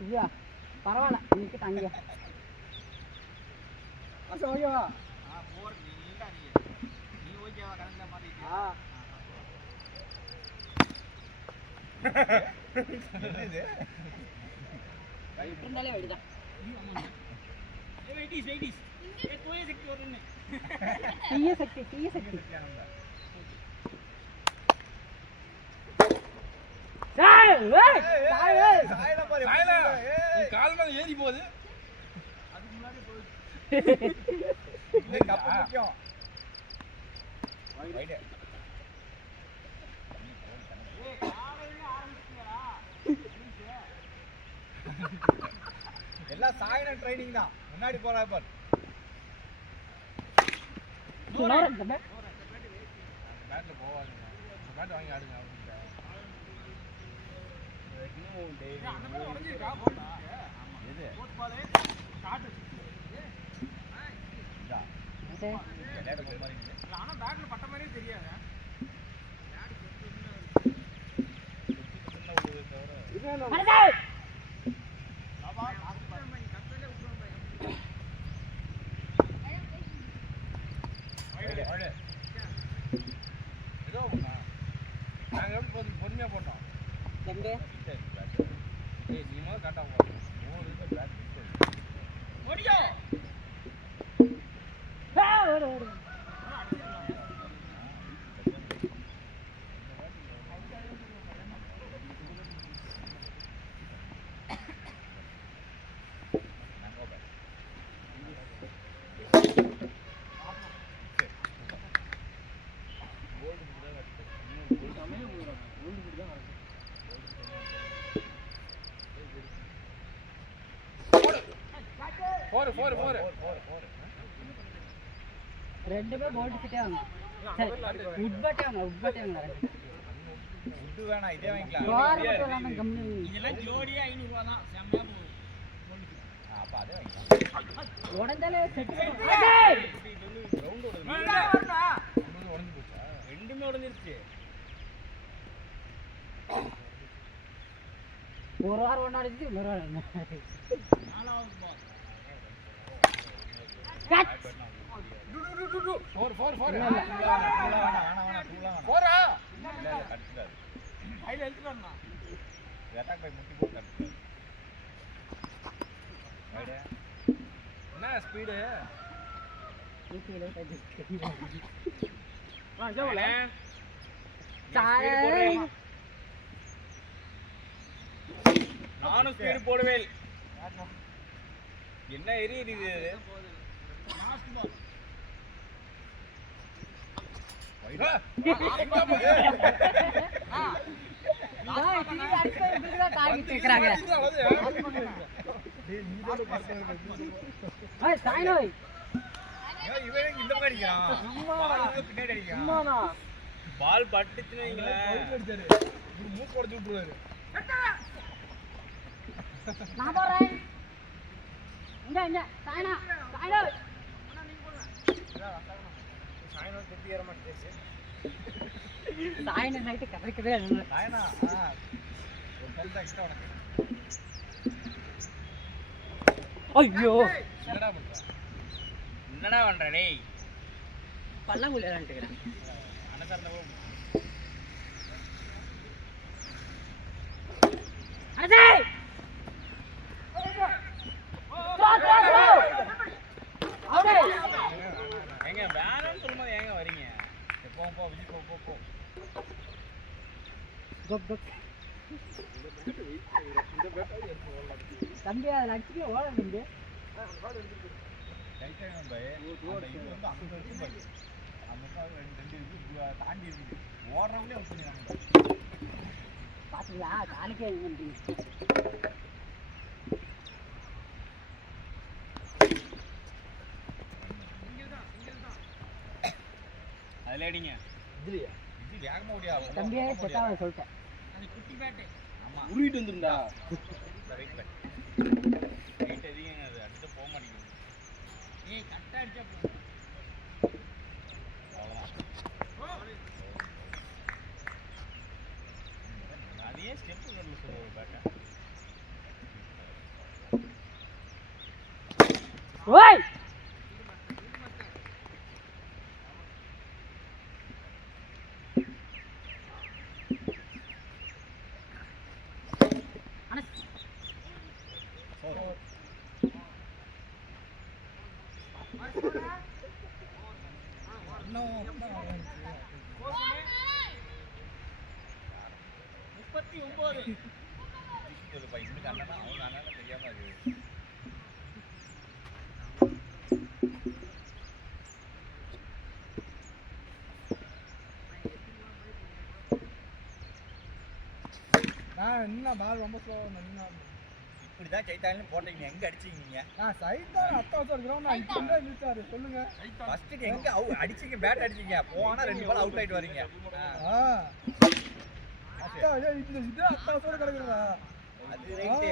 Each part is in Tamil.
இல்லையா பரவாயில்ல இன்னைக்கு தங்க ஓகேவா நீ ஓகேவா கரெக்டா மாட்டிக்கியா என்னது இருந்தாலே வெடிதான் வெயிட்டிஸ் ஏ தூய சக்தி வருன்னு தீய சக்தி கால் மேல ஏறி போகுது அதுக்கு முன்னாடி போகுது கப்பு முக்கியம் எல்லாம் சாயன ட்ரைனிங் தான் முன்னாடி போறா பார் பேட்ல போவாங்க பேட் வாங்கி ஆடுங்க ஆனா பேட்ல பட்ட மாதிரியே தெரியாது பொறுமையா போட்டோம் நீ முதல் கரெக்டா போட்டோம் four ரெண்டுமே போல்ட் ஃபிட்டே வாங்க உட் பட்டே வாங்க உட் வேணா இதே வாங்கிக்கலாம் இதெல்லாம் ஜோடியா 500 ரூபாய் தான் செம்மயா போகுது அப்ப அதே வாங்கிக்கலாம் உடனே செட் ரவுண்ட் ஓடுது உடைஞ்சு போச்சா ரெண்டுமே உடைஞ்சிருச்சு ஒரு வாரம் ஒண்ணாடிச்சு ஒரு வாரம் நாலாவது பால் Four. என்ன ஸ்பீடு நானும் ஸ்பீடு போடுவேன் என்ன எரியுது பால் பட்டுச்சுன்னு மூக்கு உடச்சு விட்டுருவாரு நான் போறேன் இங்க சாயனா திருப்பி ஏற மாட்டேங்குது சாயன நைட்டு கதைக்கவே இல்லை சாயனா ஒரு பெல் எக்ஸ்ட்ரா உனக்கு ஐயோ என்னடா பண்ற டேய் பல்லாங்குழி விளையாண்டுக்கிறேன் அனசர்ல அடே எங்க வேணும்னு சொல்லும்போது ஏங்க வரீங்க போ விஜய் போ தம்பி அதில் அடிச்சுக்கே ஓட தம்பி தாண்டி இருக்குது ஓடுறவங்களே அவுட் பண்ணிடுறாங்க பாத்தீங்களா காணிக்கே இது பண்ணுறீங்க அதுல அடிங்க இது வேகமா ஓடியா தம்பியே செட்டாக சொல்லிட்டேன் அது குட்டி பேட் ஆமா உருவிட்டு வந்துருந்தா வெயிட் அதிகம் அது அடிச்சு போக மாட்டேங்குது ஏய் கரெக்டா அடிச்சா போதும் அவ்வளவுதான் அதே ஸ்டெப் சொல்லுங்க பேட்டை ஓய் என்ன பால் ரொம்ப ஸ்லோவாக இப்படிதான் சைத்தாலும் போட்டீங்க எங்க அடிச்சீங்க நீங்க நான் சைட் தான் அத்தாவசம் இருக்கிறோம் நான் இப்போ தான் நிறுத்தாரு சொல்லுங்க ஃபர்ஸ்ட் எங்க அடிச்சீங்க பேட் அடிச்சீங்க போனா 2 பால் அவுட் ஆயிட்டு வரீங்க அத்தா இந்த இது அத்தாவசம் கிடக்குறா அது ரைட்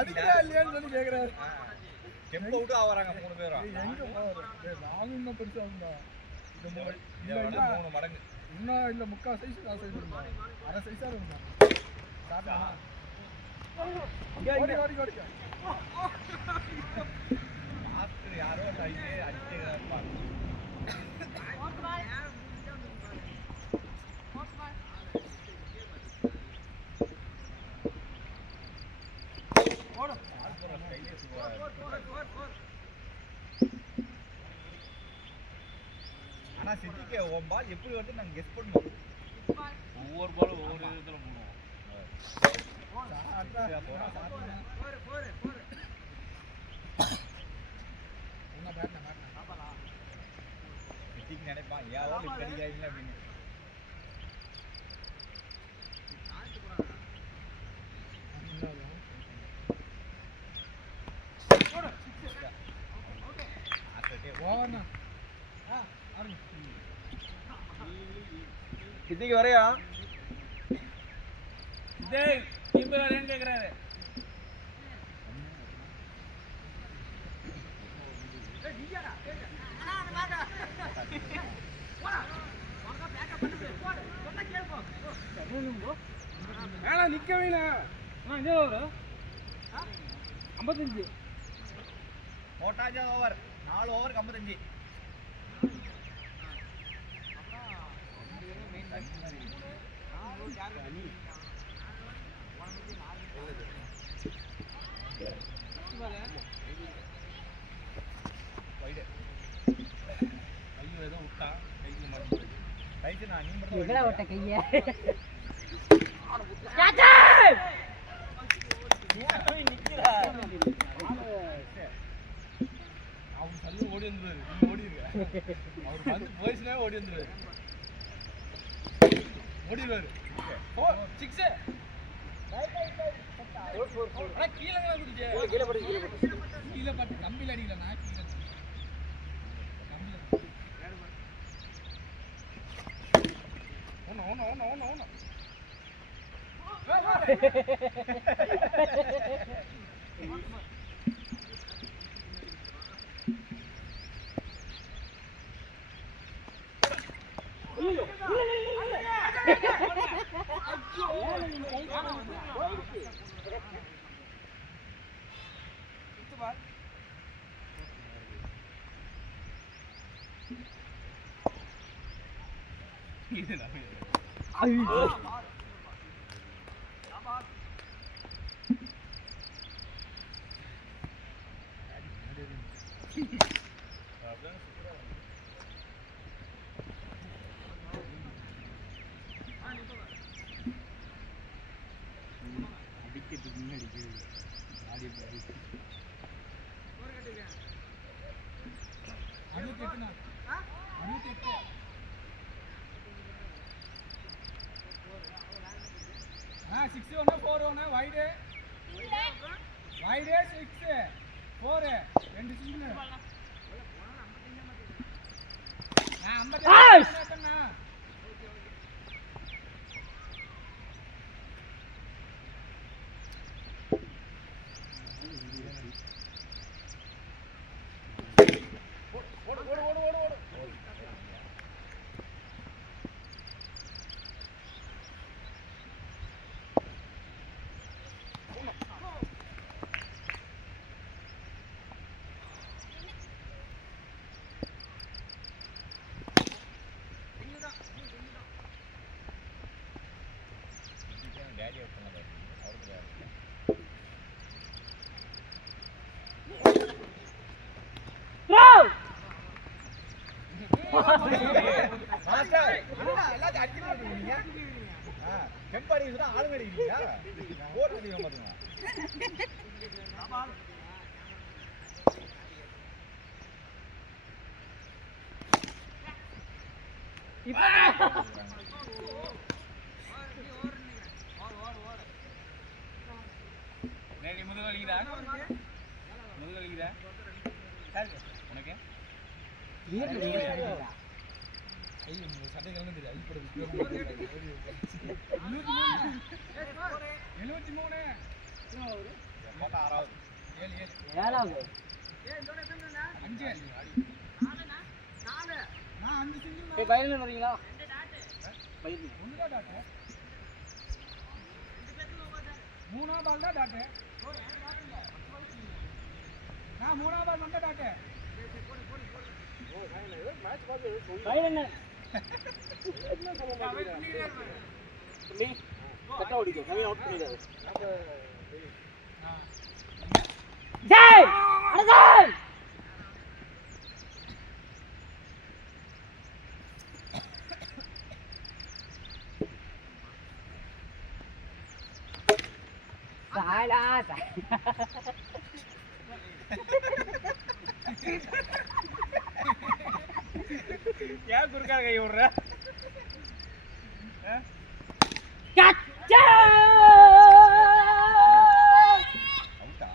அதுக்கே இல்லையான்னு சொல்லி கேட்குறாரு டெம்போ அவுட் ஆவறாங்க 3 பேரும் எங்க போறாரு நானும் இன்னும் பெருசா இருந்தா இத விட 3 மடங்கு இன்னும் இல்ல முக்கா சைஸ் நான் சைஸ் இருந்தா அரை சைஸா இருந்தா சாப்பிட்டா ஓடி ஓடி ஓடி மாஸ்டர் யாரோ கையே அடிச்சேங்கப்பா ஓடு மாஸ்டர் கையே ஆனா சிட்டிக்கு ஒரு பால் எப்படி வந்து நாங்க கெஸ் பண்ணுவோம் ஒவ்வொரு பாலும் ஒவ்வொரு விதத்துல போடுவோம் நினைப்பான் ஏன் கிடைக்காதீங்க அப்படின்னு சித்திக்கு வரையா கேக்குறாரு நிக்கவே 55 போட்டாஜா ஓவர் 4 ஓவர் 55 எங்கடா ஓட்ட கைய அவன் தள்ளி ஓடி வந்துருவாரு ஓடி அவர் வந்து போயிச்சுனா ஓடி வந்துருவாரு ஓடிடுவாரு 6 கீழே பட்டு கம்பியில் அடிக்கல நான் ஒன்று சிக்ஸ் ஒன்று 4 ஒன்று வைடு வைடு 6 4 2 சிங்கிள் 55 6 எங்க இருக்கீங்க போர் அடிக்க பாருங்க நேடி முதுகு வலிக்குதா உனக்கு சட்டை கலந்து தெரியும் அடிப்படை 73 போட்டா ஆறாவது 7வது 5 நான் 5 சிங்கிள் ஏய் பையன் வரீங்களா பையன் ஒண்ணுடா டாட் மூணா பால் தான் டாட் நான் மூணா பால் வந்த டாட் மேட்ச் பாத்து பையன் கட்ட ஓடிக்கோ கவி அவுட் பண்ணிடாத ஜெய் அடஜெய் சாலா ஏன் குறுக்கா கை விடுற கச்சா அவுட்டா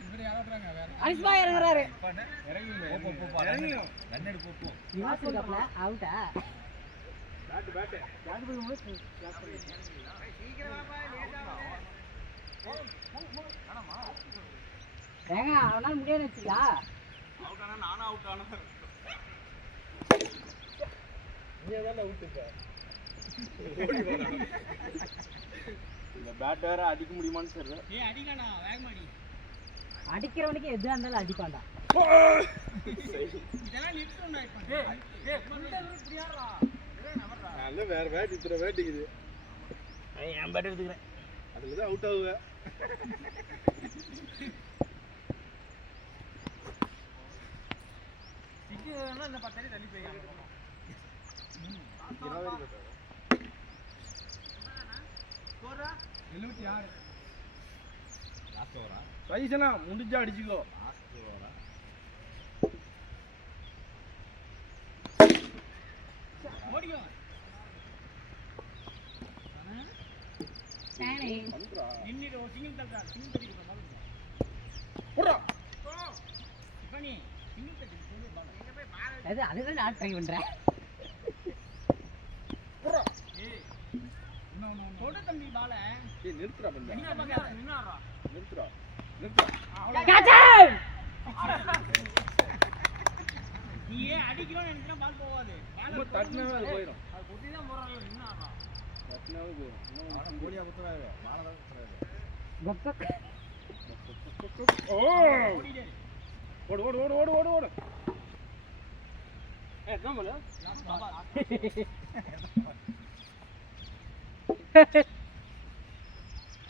இவரே ஆடுறாங்க வேற அனிஸ்மா இறங்குறாரு இறங்கி ரன் போ யுவராஜ் கப்ல அவுட்டா பேட் யாரு போய் மூச்சு ஏங்க அவனால முடியாது வச்சுக்கா அவுட் ஆனா நானும் அவுட் ஆனா நீ தான் அவுட் இப்ப இந்த பேட் வேற அடிக்க முடியுமான்னு தெரியல ஏய் அடிங்கடா வேகமா அடி அடிக்கிறவனுக்கு எதுவா இருந்தாலும் அடிப்பான்டா இதெல்லாம் நிறுத்துறடா இப்ப ஏய் குண்டை இப்படியாடா நல்ல வேற பேட் இத்தனை பேட் இருக்குது என் பேட் எடுத்துக்கிறேன் அதுல தான் அவுட் ஆகுவ சிக்கினா இந்த 10 அடி தள்ளி போய்ங்க போறா 76 லாஸ்ட் ஓவரா சைஸ்னா முடிஞ்சா அடிச்சுக்கோ லாஸ்ட் ஓவரா ஓடியோ சானே இன்னிட ஒரு சிங்கிள் தட்டா சிங்கிள் தட்டி போடா இப்பனி சிங்கிள் தட்டி போடு பால் எங்க போய் பால் அது அதுதான் நான் ட்ரை பண்றேன் போடா ஏய் இன்னொன்னு போடு தம்பி பால் ஏய் நிறுத்துடா பண்ணு என்ன பாக்கற நின்னாரா நிறுத்துடா கச்சா நீயே அடிக்கணும் நினைச்சா பால் போவாது பால் தட்டினாவே அது போயிடும் அது கொட்டி தான் போறாங்க நின்னாரா தட்டினாவே போயிடும் இன்னும் கோடியா குத்துறாரு மானதா குத்துறாரு ஓ ஓடு ஓடு ஓடு ஓடு ஓடு ஓடு ஏய் கம்மல பாபா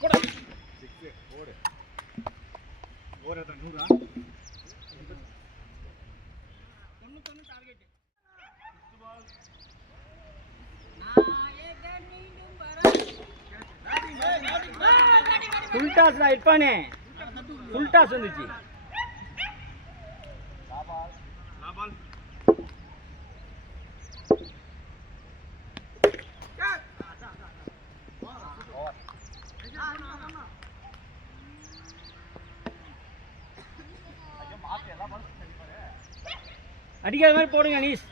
போடு 6 ஓடு ஓடு எத்தனை 100 91 டார்கெட் ஃபுல் டாஸ் தான் இப்பானே ஃபுல் டாஸ் வந்துச்சு லாபால் அடிக்காத மாதிரி போடுங்க நீஸ்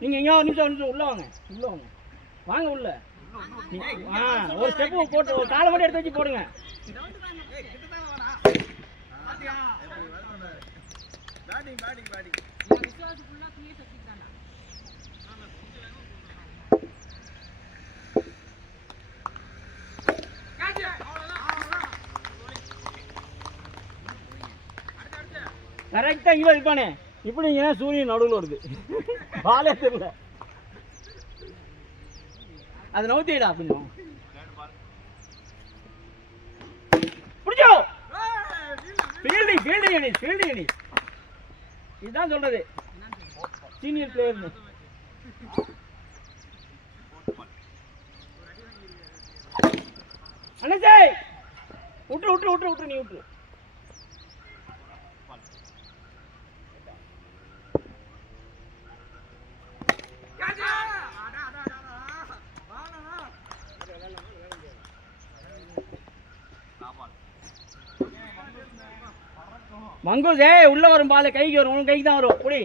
நீங்க எங்க ஒரு நிமிஷம் உள்ள வாங்க வாங்க உள்ள ஒரு ஸ்டெப் போட்டு ஒரு காலை மட்டும் எடுத்து வச்சு போடுங்க கரெக்டா இங்க இருப்பானே இப்படி இங்க சூரியன் நடுவில் வருது பாலே தெரியல அது நவுத்திடா கொஞ்சம் புடிச்சோ ஃபீல்டிங் அடி இதுதான் சொல்றது சீனியர் பிளேயர்னு அண்ணாச்சே விட்டுரு விட்டுரு விட்டுரு விட்டுரு நீ விட்டுரு. மங்கூஸ் உள்ள வரும் பால் கைக்கு வரும், உன் கைக்கு தான் வரும். புடி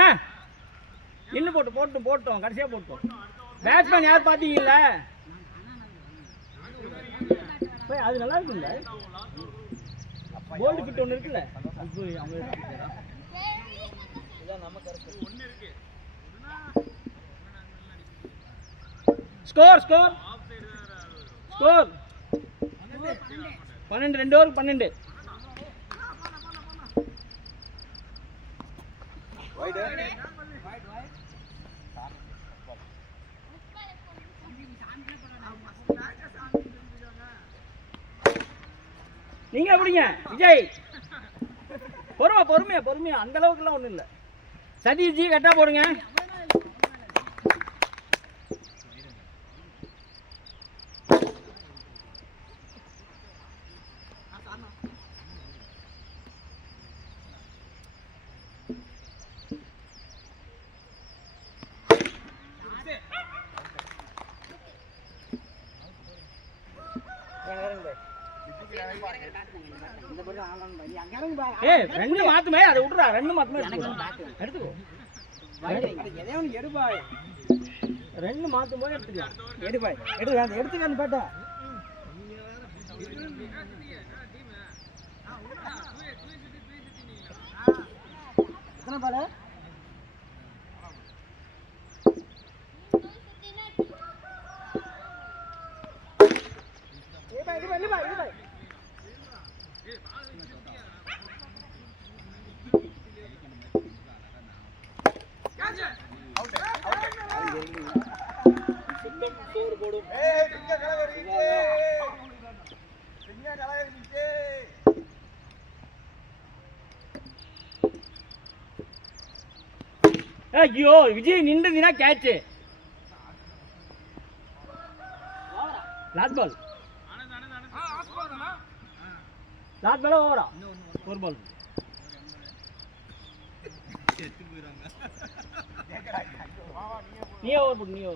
ஆ இன்னும் போட்டோம் கடைசியாக போட்டோம். பேட்ஸ்மேன் யார் பார்த்தீங்கல்ல, அது நல்லா இருக்குல்ல, கோல்டு கிட் ஒன்று இருக்குல்ல, ஸ்கோர் ஸ்கோர் ஸ்கோர் 12 2 ஓவர் 12. நீங்க எப்படிங்க விஜய்? பொறுமையா அந்த அளவுக்குலாம் ஒன்றும் இல்லை. சதீஷ்ஜி கரெக்டாக போடுங்க. ரெண்டு மாத்துமே அதை விட்டுறா, ரெண்டு மாத்துமே எடுத்துக்கோ. ரெண்டு மாத்தும் போது எடுத்துக்கலாம். எடுத்துக்கான்னு பாட்டா எத்தனை பால ஐயோ விஜய் நின்றுதுன்னா கேட்ச். லாஸ்ட் பால் ஓவரா? ஒரு பால். நீ ஓவர் போடு.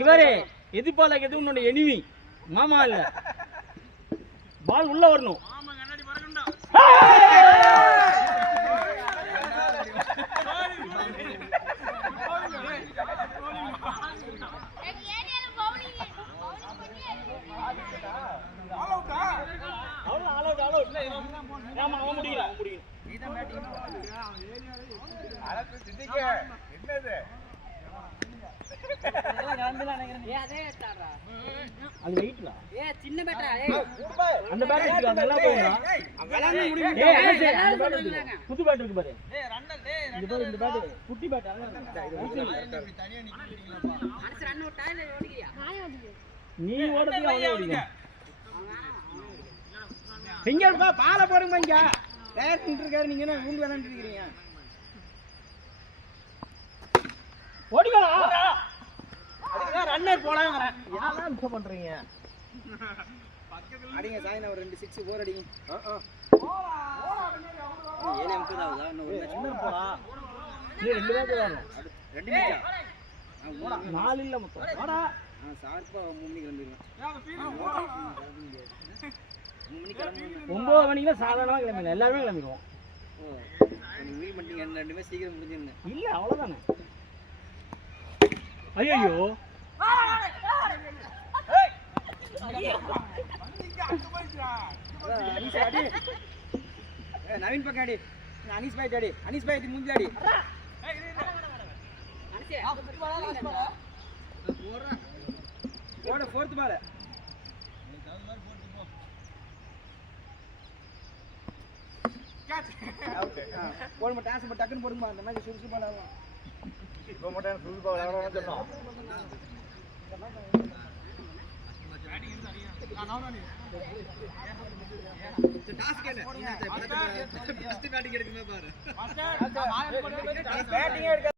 இவரு எதிர்பார்க்க எது உன்னோட எனிமி மாமா இல்ல. பால் உள்ள வரணும். அது வெயிட்ல சின்ன பேட்டா அந்த பேட் இருக்கு நல்லா போகும்டா விளையாட முடியும். புது பேட் இருக்கு பாரு. இந்த பேட் குட்டி பேட் தனியா நிக்கிறீங்களாப்பா. அன்ஸ் ரன் அவுட் ஆயில ஓடிறியா? நீ ஓடுறது அவனே ஓடிங்க. சிங்கர் பா பால போடுங்க இங்க. பேட் நின்றுக்காரு, நீங்க என்ன ஊந்து விளையாண்டிட்டு இருக்கீங்க? ஓடிங்களா? அதுக்கு ரன்னர் போலாங்கறேன். யாரா மிஸ் பண்றீங்க? அடிங்க சாய்னா ஒரு 2 6 4 அடிங்க. போடா ஏனே அம்க்குதாவுதா இன்னும் ஒரு மேட்ச் போடா. நீ ரெண்டு மேட்ச் விளையாடணும். ரெண்டு மேட்சா? போடா 4 இல்ல மொத்தம். போடா சார்பா 3 மணிக்கு கிளம்பிடுவேன். 3 மணிக்கு கிளம்பணும். 9 மணிக்கு சாதாரணமா கிளம்பிடுவோம். எல்லாரும் கிளம்பிடுவோம். நீங்க மீட் பண்ணிட்டீங்க, ரெண்டு மேட்ச் சீக்கிரம் முடிஞ்சிருங்க. இல்ல அவ்வளவுதானே. ஐயோ நவீன் பக்கம் அடி, அனீஸ் பாய் அடி, அனீஸ் பாய் முந்தி அடி. போட ஃபோர்த் பால். போடுமா டாஸ் டக்குன்னு போடுமா, அந்த மாதிரி சுறுசுறுப்பாக இப்போ மட்டும் எனக்கு புது பால் விளையாடணும்னு சொன்னோம். பேட்டிங் எடுக்க